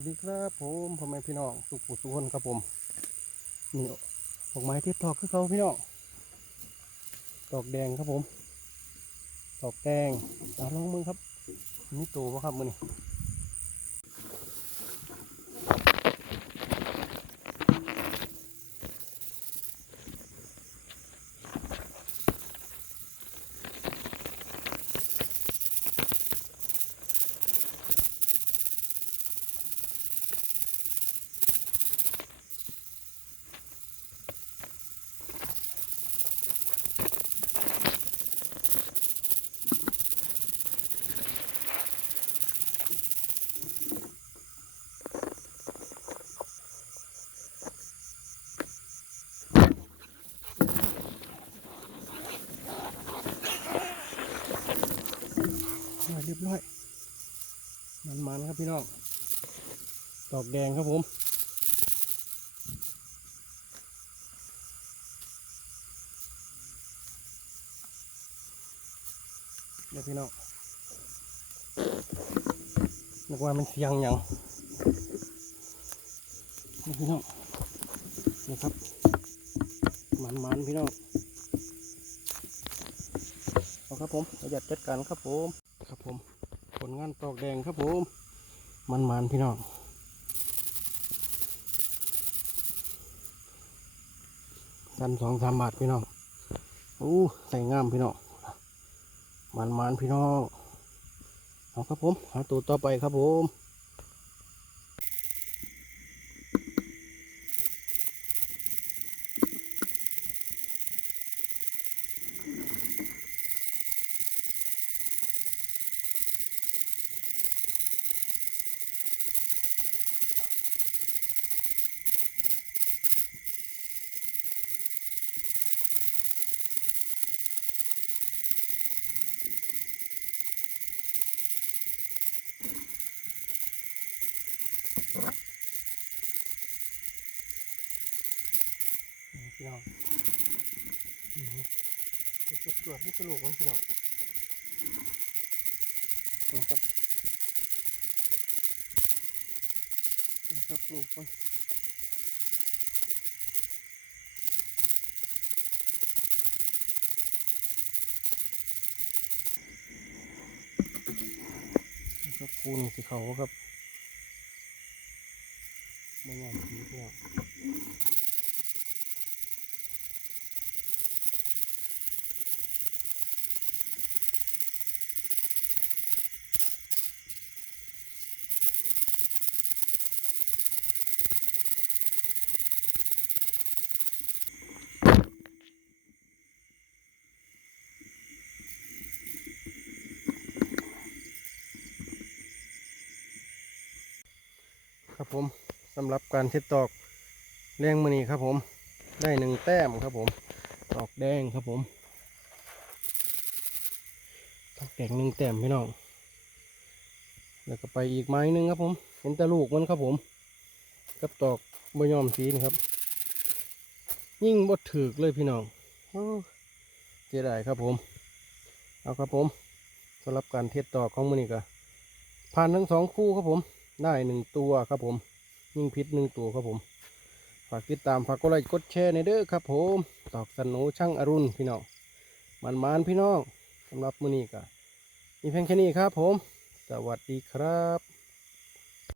สวัสดีครับผมพ่อแม่พี่น้องสุขุสุขนครับผมนี่ดอกไม้ที่ตอกคือเขาพี่น้องดอกแดงครับผมดอกแดงอะลองมือครับนี่โตปะครับมือนี่ เรียบร้อยมันมันๆครับพี่น้องดอกแดงครับผมเดี๋ยวพี่น้องนึกว่ามันเสียงยังนี่พี่น้องนี่ครับ มันมันๆพี่น้องเอาครับผมประหยัดจัดการครับผม ครับผม ผลงานตอกแดงครับผม มันมันพี่น้องสั้นสองสามบาทพี่น้องอู้ใส่งามพี่น้องมันมันพี่น้องเอาครับผมหาตัวต่อไปครับผม นี่พี่น้องอือเป็นจุดตรวจที่กระโหลกมันพี่น้องนะครับนะครับลูกมันนะครับคูณสีเขาครับไม่งามผีพี่น้อ ครับผมสำหรับการเช็ดตอกแรงมือนี้ครับผมได้หนึ่งแต้มครับผม ตอกแดงครับผมตอกแดงหนึ่งแต้มพี่น้องแล้วก็ไปอีกไม้หนึ่งครับผมเห็นแต่ลูกมันครับผมกับตอกบยอมสีนี่ครับ ยิ่งบดถือเลยพี่น้องอเสียดายครับผม เอาครับผมสำหรับการเทสตอกของมือนีก็ผ่านทั้งสองคู่ครับผม ได้หนึ่งตัวครับผมยิ่งพิษหนึ่งตัวครับผม ฝากติดตามฝากกดไลค์กดแชร์ในเด้อครับ ผมตอกสนุช่างอรุณพี่น้องมันมานพี่น้องสำหรับมื้อนี้ก็มีเพียงแค่นี้ครับผม สวัสดีครับ